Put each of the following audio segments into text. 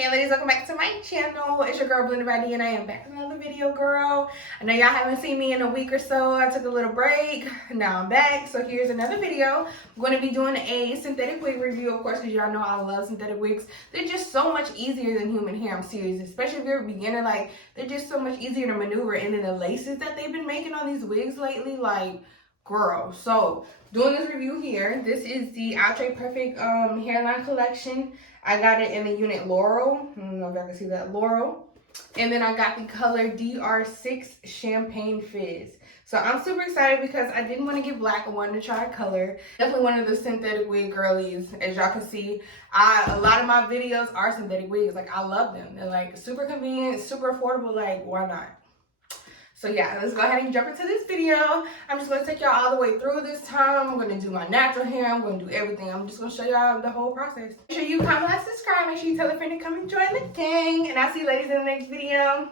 Hey ladies, welcome back to my channel. It's your girl Blended by D and I am back with another video, girl. I know y'all haven't seen me in a week or so. I took a little break. Now I'm back. So here's another video. I'm going to be doing a synthetic wig review, of course, because y'all know I love synthetic wigs. They're just so much easier than human hair. I'm serious. Especially if you're a beginner, like, they're just so much easier to maneuver. And then the laces that they've been making on these wigs lately, like, girl. So doing this review here, this is the Outre Perfect hairline collection. I got it in the unit Laurel. I don't know if y'all can see that, Laurel. And then I got the color DR6 Champagne Fizz. So I'm super excited because I didn't want to get black. I wanted to try a color. Definitely one of the synthetic wig girlies. As y'all can see, a lot of my videos are synthetic wigs. Like, I love them. They're like super convenient, super affordable. Like, why not? So yeah, let's go ahead and jump into this video. I'm just going to take y'all all the way through this time. I'm going to do my natural hair. I'm going to do everything. I'm just going to show y'all the whole process. Make sure you comment, like, subscribe. Make sure you tell a friend to come and join the gang. And I'll see you ladies in the next video.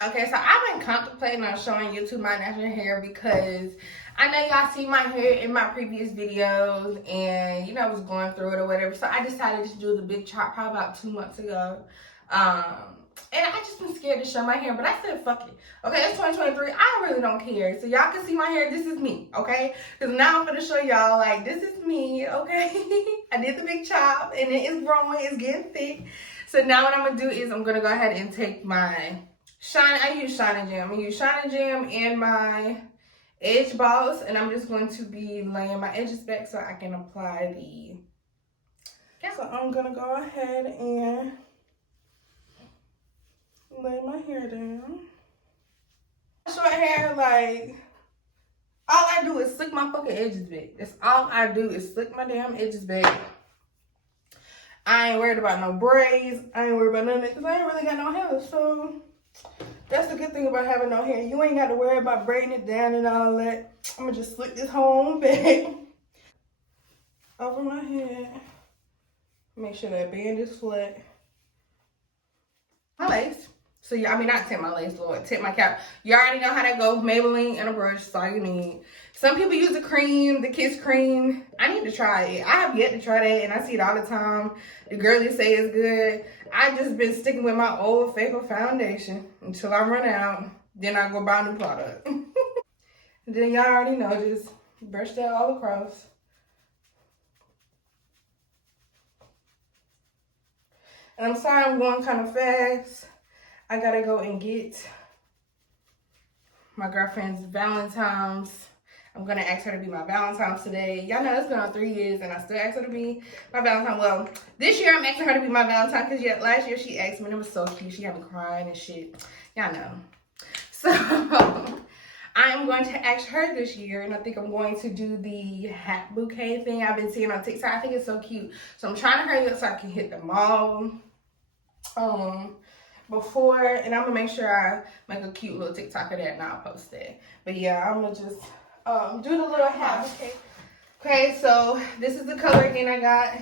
Okay, so I've been contemplating on showing YouTube my natural hair because I know y'all see my hair in my previous videos and, you know, I was going through it or whatever. So I decided to do the big chop probably about 2 months ago. And I just been scared to show my hair, but I said, fuck it. Okay, it's 2023. I really don't care. So y'all can see my hair. This is me, okay? Because now I'm going to show y'all, like, this is me, okay? I did the big chop, and it is growing. It's getting thick. So now what I'm going to do is I'm going to go ahead and take my I use Shine and Jam. I'm going to use Shine and Jam and my Edge Boss, and I'm just going to be laying my edges back so I can apply the... So I'm going to go ahead and lay my hair down. Short hair, like, all I do is slick my fucking edges back. That's all I do is slick my damn edges back. I ain't worried about no braids. I ain't worried about none of that because I ain't really got no hair. So that's the good thing about having no hair. You ain't got to worry about braiding it down and all that. I'm going to just slick this whole back over my head. Make sure that band is flat. My lace. So yeah, I mean, not tip my lace, Lord, tip my cap. You already know how that goes. Maybelline and a brush, that's all you need. Some people use the cream, the Kiss cream. I need to try it. I have yet to try that, and I see it all the time. The girlies say it's good. I just been sticking with my old faithful foundation until I run out. Then I go buy a new product. Then y'all already know, just brush that all across. And I'm sorry I'm going kind of fast. I gotta go and get my girlfriend's Valentine's. I'm gonna ask her to be my Valentine's today. Y'all know it's been on 3 years and I still ask her to be my Valentine. Well, this year I'm asking her to be my Valentine because yeah, last year she asked me and it was so cute. She had me crying and shit. Y'all know. So I am going to ask her this year, and I think I'm going to do the hat bouquet thing I've been seeing on TikTok. I think it's so cute. So I'm trying to hurry up so I can hit the mall. Before, and I'm gonna make sure I make a cute little TikTok of that and I'll post that. But yeah, I'm gonna just do the little hat. Okay, so this is the color again I got.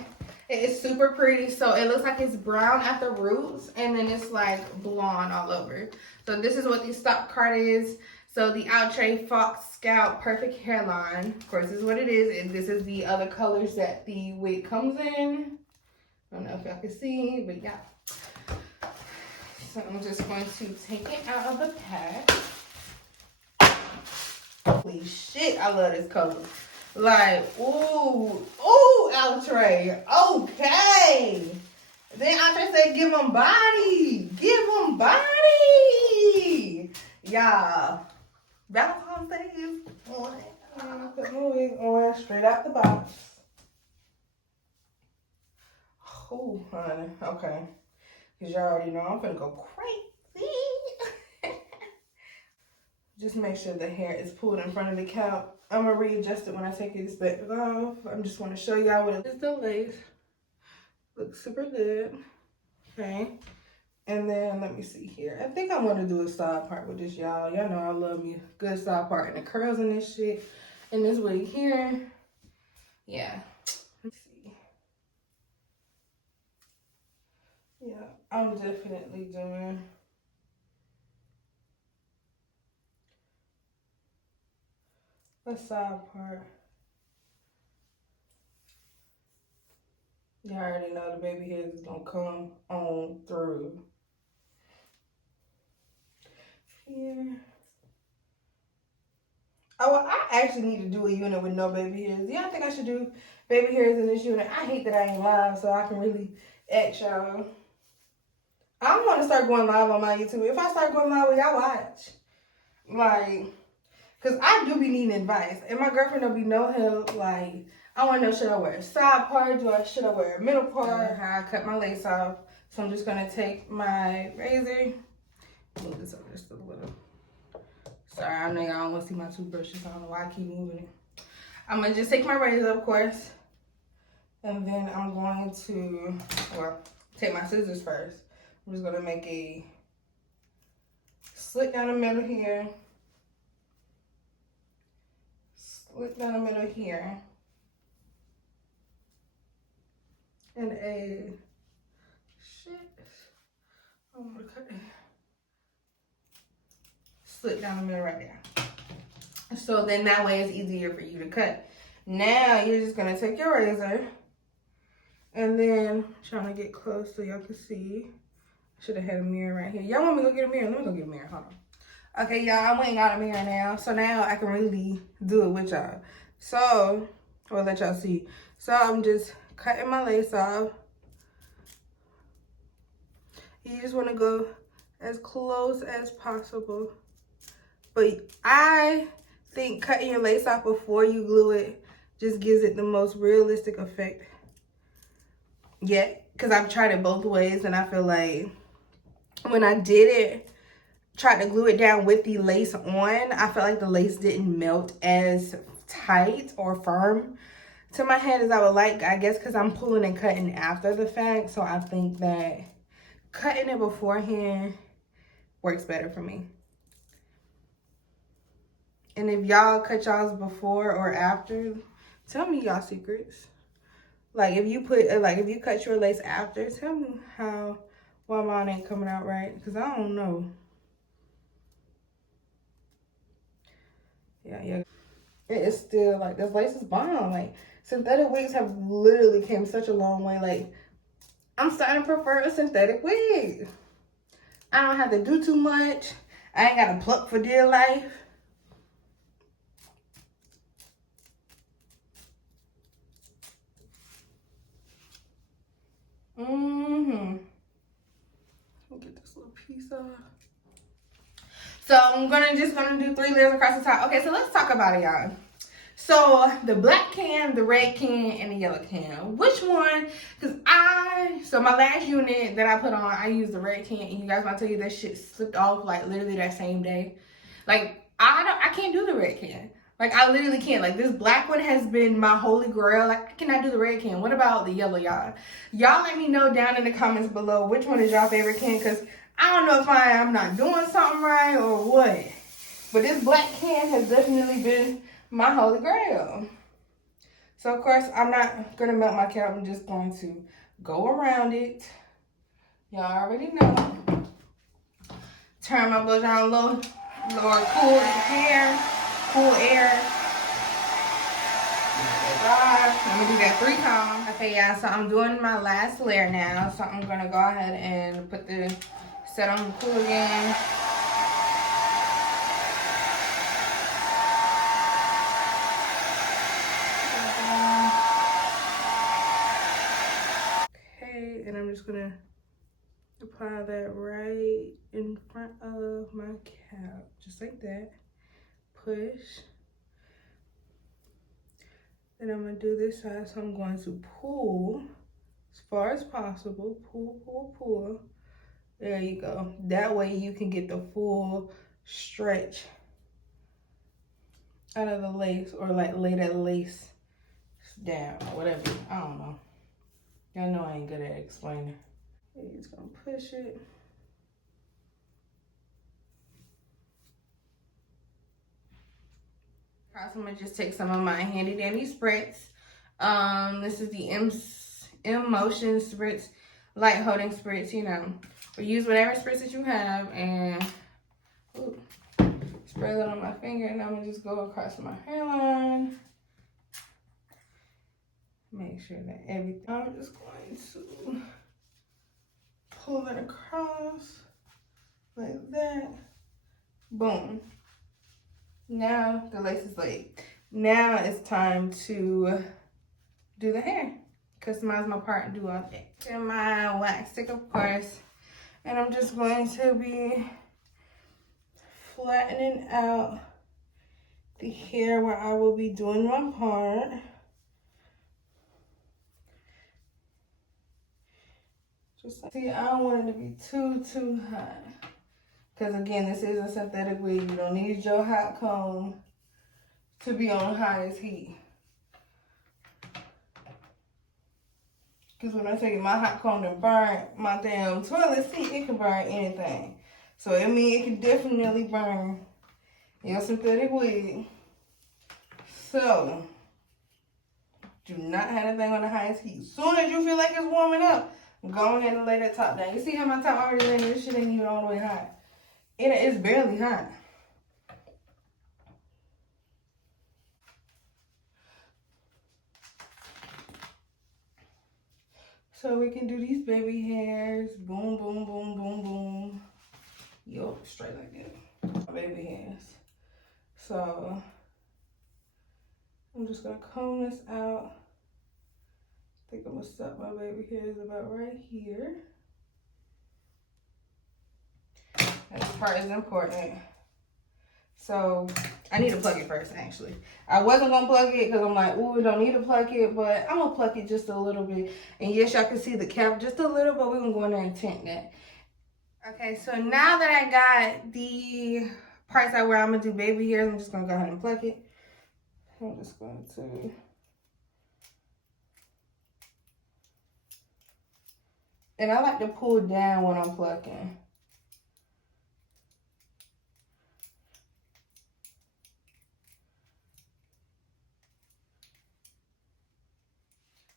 It is super pretty. So it looks like it's brown at the roots and then it's like blonde all over. So this is what the stock card is. So the Outre Fox Scout Perfect Hairline. Of course, this is what it is. And this is the other colors that the wig comes in. I don't know if y'all can see, but yeah. So I'm just going to take it out of the pack. Holy shit, I love this color. Like, ooh, Outre. Okay. Then Outre said, give them body. Give them body. Yeah. Valentine's Day is on it. I'm gonna put my wig on straight out the box. Oh, honey. Okay. Because you already know I'm finna go crazy. Just make sure the hair is pulled in front of the cap. I'm gonna readjust it when I take this back off. I'm just gonna show y'all what it is. The lace looks super good. Okay. And then let me see here. I think I'm gonna do a side part with this, y'all. Y'all know I love me a good side part and the curls and this shit. And this wig here. Yeah. Let's see. Yeah, I'm definitely doing a side part. You already know the baby hairs is gonna come on through. Here. Oh, well, I actually need to do a unit with no baby hairs. Do y'all think I should do baby hairs in this unit? I hate that I ain't live, so I can really ask y'all. I want to start going live on my YouTube. If I start going live, will y'all watch? Like, because I do be needing advice. And my girlfriend don't be no help. Like, I want to know, should I wear a side part? Should I wear a middle part? How I cut my lace off. So I'm just going to take my razor. Move this up just a little. Sorry, I know y'all don't want to see my toothbrushes. I don't know why I keep moving it. I'm going to just take my razor, of course. And then I'm going to, well, take my scissors first. I'm just going to make a slit down the middle here. Slit down the middle here. And a, shit. I'm going to cut it. Slit down the middle right there. So then that way it's easier for you to cut. Now you're just going to take your razor. And then, trying to get close so y'all can see. Should have had a mirror right here. Y'all want me to go get a mirror? Let me go get a mirror. Hold on. Okay, y'all, I went and got a mirror now. So now I can really do it with y'all. So, or let y'all see. So I'm just cutting my lace off. You just want to go as close as possible. But I think cutting your lace off before you glue it just gives it the most realistic effect yet. Because I've tried it both ways and I feel like when I did it, tried to glue it down with the lace on, I felt like the lace didn't melt as tight or firm to my head as I would like. I guess because I'm pulling and cutting after the fact. So I think that cutting it beforehand works better for me. And if y'all cut y'all's before or after, tell me y'all secrets. Like if you cut your lace after, tell me why mine ain't coming out right. Because I don't know. Yeah. It is still like, this lace is bomb. Like synthetic wigs have literally came such a long way. Like I'm starting to prefer a synthetic wig. I don't have to do too much. I ain't got to pluck for dear life. Let me get this little piece off. So I'm just gonna do 3 layers across the top. Okay, so let's talk about it, y'all. So the black can, the red can, and the yellow can. Which one? So my last unit that I put on, I used the red can, and you guys, want to tell you that shit slipped off like literally that same day. Like I can't do the red can. Like I literally can't. Like this black one has been my holy grail. Like I cannot do the red can. What about the yellow, y'all? Y'all let me know down in the comments below which one is y'all favorite can, because I don't know if I'm not doing something right or what. But this black can has definitely been my holy grail. So of course I'm not gonna melt my cap. I'm just going to go around it. Y'all already know. Turn my blow down low, or cool air. I'm gonna do that 3 times. Okay, y'all, so I'm doing my last layer now. So I'm gonna go ahead and put the set on the cool again. Okay, and I'm just gonna apply that right in front of my cap, just like that. Push. Then I'm gonna do this side, so I'm going to pull as far as possible. Pull. There you go. That way you can get the full stretch out of the lace, or like lay that lace down or whatever. I don't know. Y'all know I ain't good at explaining. You're just gonna push it. I'm gonna just take some of my handy dandy spritz. This is the M Motion spritz, light holding spritz, you know. Or use whatever spritz that you have, and spray it on my finger, and I'm gonna just go across my hairline. Make sure that everything, I'm just going to pull it across like that. Boom. Now the lace is laid. Now it's time to do the hair. Customize my part and do all that. And my wax stick, of course. And I'm just going to be flattening out the hair where I will be doing my part. Just see, I don't want it to be too hot. Because again, this is a synthetic wig. You don't need your hot comb to be on highest heat. Because when I tell you my hot comb to burn my damn toilet seat, it can burn anything. So it means it can definitely burn your synthetic wig. So do not have that thing on the highest heat. As soon as you feel like it's warming up, go ahead and lay that top down. You see how my top already laying? This shit ain't even all the way hot. It is barely hot. So we can do these baby hairs. Boom, boom, boom, boom, boom. Yup, straight like that. Baby hairs. So I'm just gonna comb this out. I think I'm gonna stop my baby hairs about right here. This part is important. So I need to plug it first, actually. I wasn't gonna plug it because I'm like, ooh, we don't need to plug it, but I'm gonna plug it just a little bit. And yes, y'all can see the cap just a little, but we're gonna go in there and tint that. Okay, so now that I got the parts out where I'm gonna do baby hairs, I'm just gonna go ahead and plug it. I'm just going to. And I like to pull down when I'm plucking.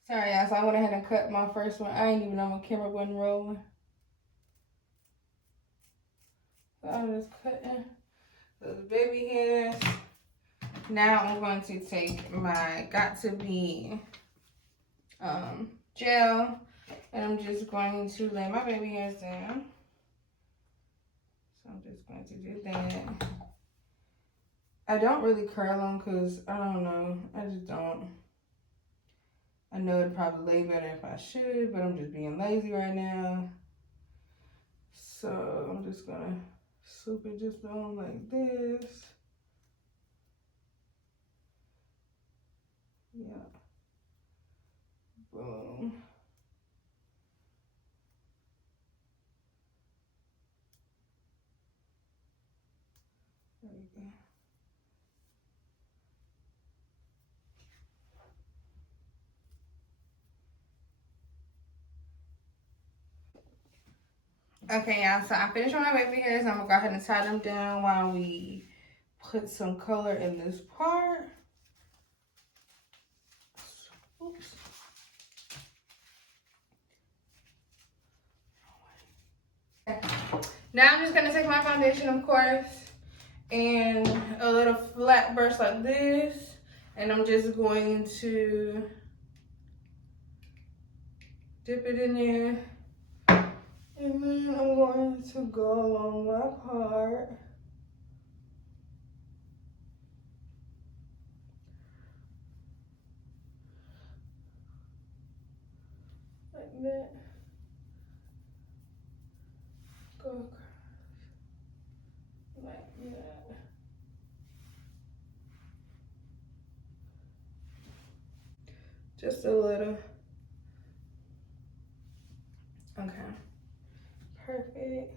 Sorry, y'all, so I went ahead and cut my first one. I didn't even know my camera wasn't rolling. So I'm just cutting those baby hairs. Now I'm going to take my Got To Be gel, and I'm just going to lay my baby hairs down. So I'm just going to do that. I don't really curl them because I don't know. I just don't. I know it'd probably lay better if I should, but I'm just being lazy right now. So I'm just gonna swoop it just on like this. Yeah. Boom. There we go. Okay, y'all, so I finished with my baby hairs. I'm gonna go ahead and tie them down while we put some color in this part. Oops. Now I'm just gonna take my foundation, of course, and a little flat brush like this, and I'm just going to dip it in there. And then I'm going to go along my part. Like that. Go across. Like that. Just a little. Okay. Perfect.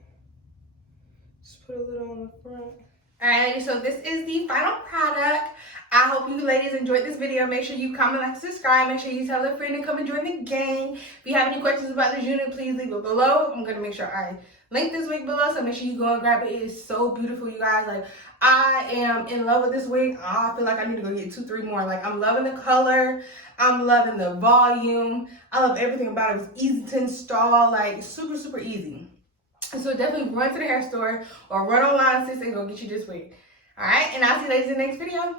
Just put a little on the front. Alright, so this is the final product. I hope you ladies enjoyed this video. Make sure you comment, like, subscribe. Make sure you tell a friend to come and join the gang. If you have any questions about this unit, please leave it below. I'm going to make sure I link this wig below, so make sure you go and grab it. It is so beautiful, you guys. Like, I am in love with this wig. I feel like I need to go get 2-3 more. Like, I'm loving the color. I'm loving the volume. I love everything about it. It's easy to install. Like, super, super easy. So definitely run to the hair store or run online, sis, and go get you this wig. All right, and I'll see you ladies in the next video.